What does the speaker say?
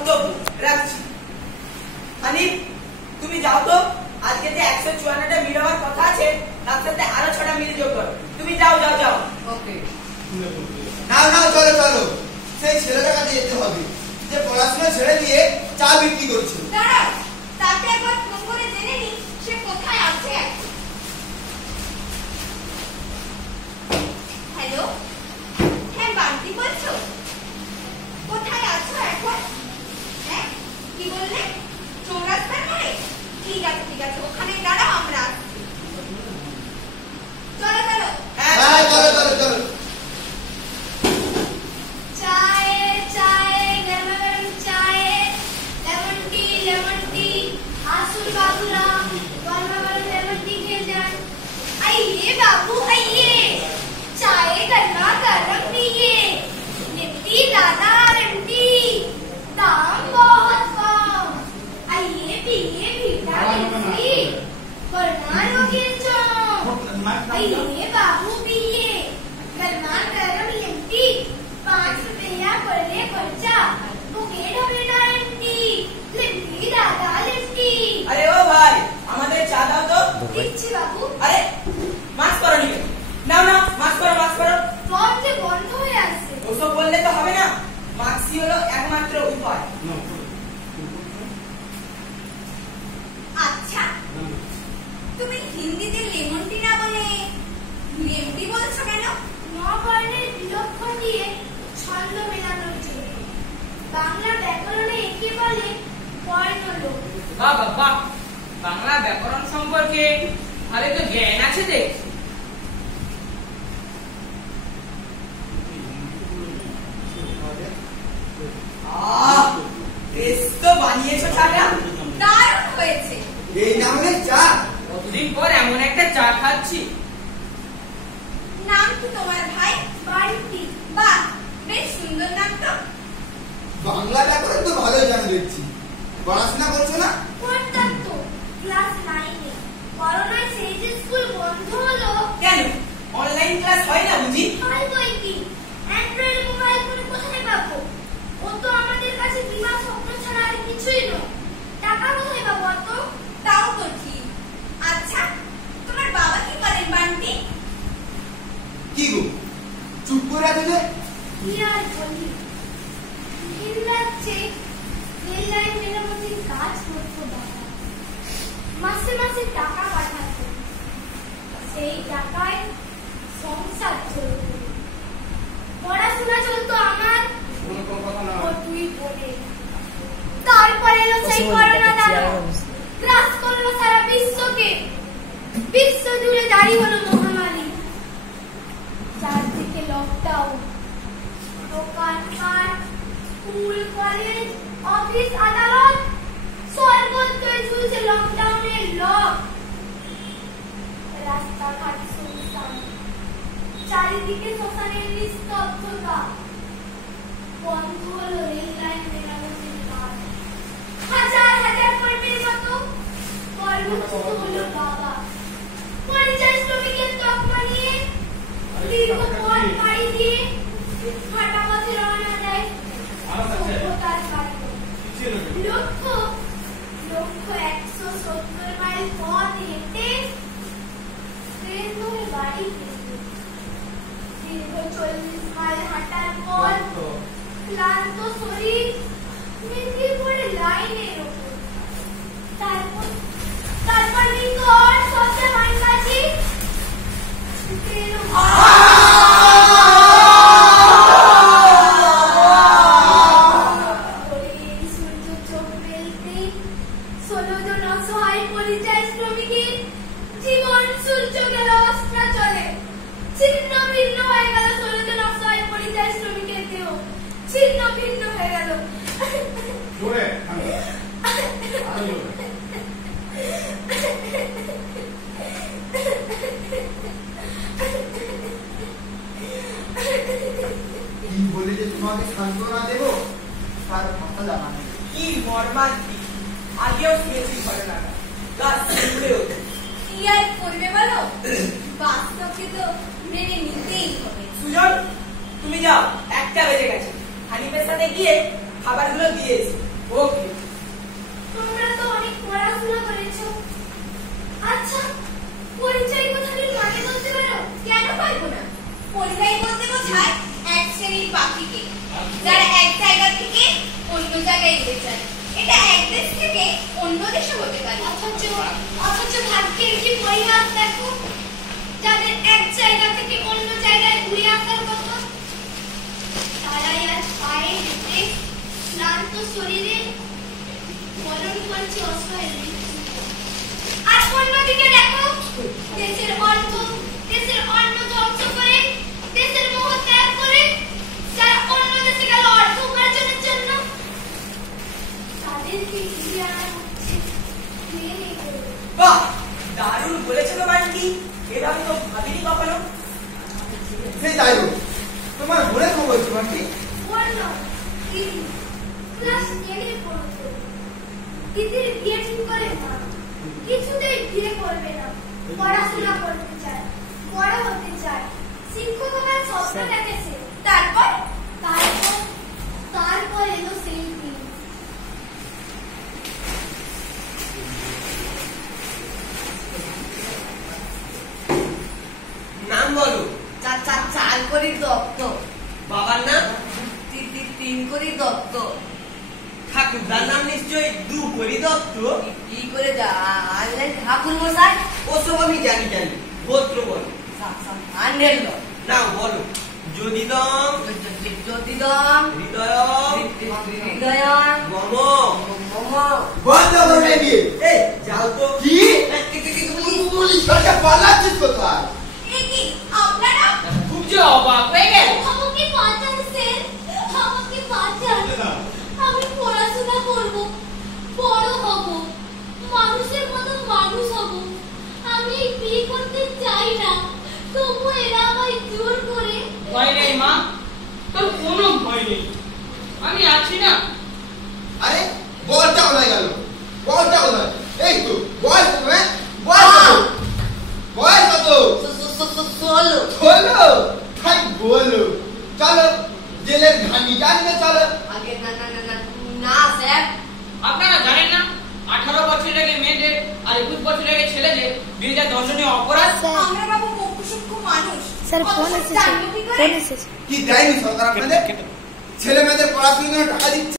কর্তব্য রাখছি। হানিফ, তুমি যাও তো, আজকে যে 154টা মিল হওয়ার কথা আছে তার সাথে আরো 6টা মিল যোগ করো। তুমি যাও যাও যাও। ওকে। না না, চলো চলো, সেই ছেলেটার কাছে যেতে হবে যে পড়াশোনা ছেড়ে দিয়ে চা বিক্রি করছে। দাঁড়াও, তাকে একবার ফোন করে জেনে নি সে কোথায় আছে। হ্যালো, হ্যাঁ বান্টি বলছো? কোথায় আছো এখন? হ্যাঁ কি বললে? চৌরাস্তার মোড়ে? ঠিক আছে ঠিক আছে, ওখানে দাঁড়াও, আমরা আসছি। চলো চলো। হ্যাঁ চলো চলো চলো। চায়ে চায়ে গরম গরম চায়ে, লেমন টি আসুন বাবুরা, গরম গরম লেমन टी খেয়ে যান। आइए बाबू आइए, चाय गरमा गरम पिए, निफ्टी दादा रंटी, दाम बहुत कम। आइए पिए विटामिन सी, वरना लोगे चौंक। आइए बाबू पिए गरमा गरम लिट्टी, 5 रुपया पड़े खर्चा, बुकेट हो बेटा लिट्टी, लिट्टी दादा लिट्टी। আরে ও ভাই, আমাদের চা দাও তো। দিচ্ছি বাবু। আরে মাস্ক পরো নি? নাও নাও, মাস্ক পরো মাস্ক পরো। ফোন যে বন্ধ হয়ে আসছে। ওসব বললে তো হবে না, মাস্কই হলো একমাত্র উপায়। আচ্ছা, তুমি হিন্দিতে লেমন টি না বলে লেমটি বলছো কেন? নবর্ণের বিলক্ষণ দিয়ে ছন্দ মেলানোর জন্য। বাংলা ব্যাকরণে একে বলে বর্ণলোপ। বাহ বাহ বাহ, বাংলা ব্যাকরণ সম্পর্কে ভালো তো জ্ঞান আছে দেখছি। বেশ তো বানিয়েছো চাটা। দারুণ হয়েছে। এই না হলে চা? কতদিন পর এমন একটা চা খাচ্ছি। নাম কি তোমার ভাই? বান্টি। বাহ, বেশ সুন্দর নাম তো। বাংলা ব্যাকরণ তো ভালোই জানো দেখছি। পড়াশোনা করছো না? করতাম তো, ক্লাস 9-এ। করোনায় সেই যে স্কুল বন্ধ হলো। কেন অনলাইন ক্লাস হয় না বুঝি? হয় বই কি, অ্যান্ড্রয়েড মোবাইল ফোনে কোথায় পাবো? ও তো আমাদের কাছে বিমা স্বপ্ন ছাড়া আর কিছুই নয়। টাকা কোথায় পাবো অত? তাও তো ঠিক। আচ্ছা, তোমার বাবা কি করেন বান্টি? কি গো চুপ করে আছো যে? কি আর বলি, ভিড় লাগছে। রেল লাইন মেরামতির কাজ করতো বাবা, মাসে মাসে টাকা পাঠাতো, সেই টাকায় সংসার চলতো। পড়াশোনা চলতো আমার ও তুই বলে। তারপর এলো সেই করোনা দাঁড়া, গ্রাস করলো সারা বিশ্বকে। বিশ্ব জুড়ে জারি হলো মহামারী, চারদিকে লকডাউন। দোকানপাট, স্কুল, কলেজ, অফিস, আদালত সর্বত্রই ঝুলছে লকডাউনের লক। রাস্তাঘাট শুনশান, চারিদিকে শ্মশানের নিস্তব্ধতা। বন্ধ হলো রেল লাইন মেরামতির কাজ। হাজার হাজার কর্মীর মতো কর্মচ্যুত হলো বাবা। পরিযায়ী শ্রমিকের তকমা নিয়ে দীর্ঘ পথ পাড়ি দিয়ে হাঁটা পথে রওনা দেয় সভ্যতার বাড়ি। লক্ষ্য 170 মাইল পথ হেঁটে ট্রেন ধরে বাড়ি ফিরবে। দীর্ঘ 40 মাইল হাঁটার পর ক্লান্ত শরীর মেঝে পড়ে লাইনের ওপর। তারপর নিকট শব্দে মাইকাছি ট্রেন সূর্য চোখ মেলতে 16 জন অসহায় পরিযায়ী শ্রমিকের জীবন সূর্য গেল অস্ত্রাচলে। ছিন্ন ভিন্ন হয়ে গেল 16 জন অসহায় পরিযায়ী শ্রমিকের দেহ, ছিন্ন ভিন্ন হয়ে গেল। কি বলে যে তোমাকে সান্ত্বনা দেবো তার ভাষা জানা নেই। কি মর্মান্তিক, আগেও শুনেছি ঘটনাটা, গাছ শুনলেও। কি আর করবে বলো, বাস্তবকে তো মেনে নিতেই হবে। সুজন, তুমি যাও, 1টা বেজে গেছে। হানিফের সাথে গিয়ে খাবারগুলো দিয়ে এসো। ওকে। তোমরা তো অনেক পড়াশোনা করেছো। আচ্ছা, পরিচয় কথা কি মানে বলতে পারো? কেন পারবো না? পরিযায়ী বলতে বোঝায় এক শ্রেণীর পাখিকে, যারা এক জায়গা থেকে অন্য জায়গায় যেতে চায়। এটা এক দেশ থেকে অন্য দেশে হতে পারে। অথচ ভাগ্যের কি পরিহাস দেখো, যাদের এক জায়গা থেকে অন্য জায়গায় ঘুরে আসার কথা, তারাই আজ পায়ে হেঁটে ক্লান্ত শরীরে বরণ করছে অসহায় মৃত্যু। আর অন্যদিকে দেখো, দেশের অন্ন ধ্বংস করে, দেশের মোহ ত্যাগ করে যারা অন্য দেশে গেল অর্থ উপার্জনের জন্য, তাদেরকে ফিরিয়ে আনা হচ্ছে মেনে করে। বাহ, দারুণ বলেছো তো বান্টি, এভাবে তো ভাবিনি কখনো। সেই যাই হোক, তোমার মনে খবর হচ্ছে বান্টি? বললো দিদি ক্লাস 10 এ পড়তো। দিদির বিয়ে ঠিক করে না, কিছুতেই বিয়ে করবে না, পড়াশোনা করতে চায়, বড় হতে চায়, শিক্ষক হওয়ার স্বপ্ন দেখেছে। তারপর এলো সেই দিন। নাম বলো। চাল করি দত্ত, বাবার নাম? 3 করি দত্ত। ঠাকুরদার নাম নিশ্চয়ই 2 করি দত্ত। কি করে আনলেন ঠাকুর মশাই? ওসব আমি জানি। গোত্র বলো। আনলেন নাও বলো। যদিদম, জ্যোতিদম, হৃদয়ম, হৃদয়ন, মম। বন্ধ করবে কি? এই যাও তো। কি? পুলিশ কাছে পালাচ্ছিস কোথায়? কি আপনারা খুব যে অবাক হয়ে গেল। আমাকে বাঁচান স্যার, আমাকে বাঁচান। আমি পড়াশোনা করব, বড় হব, মানুষের মতো মানুষ হব। আমি বিয়ে করতে চাই না, তবু এরা আমায় জোর করে। ভয় নেই মা, তোর কোনো ভয় নেই, আমি আছি না। আরে বলটা কোথায় গেল? বলটা কোথায়? এই তো বল তুমি, বল কত? বল কত? চলো বলো, তাই বলো। চলো জেলের ঘানি জানিয়ে চলো। আগে না স্যার, আপনারা জানেন না 18 বছরের আগে মেয়েদের আর 21 বছরের আগে ছেলেদের বিয়ে দেওয়া দর্শনীয় অপরাধ। আমরা বাবু মুখ্য মানুষ। স্যার, অত ফোন সব এসেছে, জানবো কি করে? ফোন এসেছে। কি দেয়নি সরকার আপনাদের? ছেলে মেয়েদের পড়াশোনার জন্য টাকা দিচ্ছে।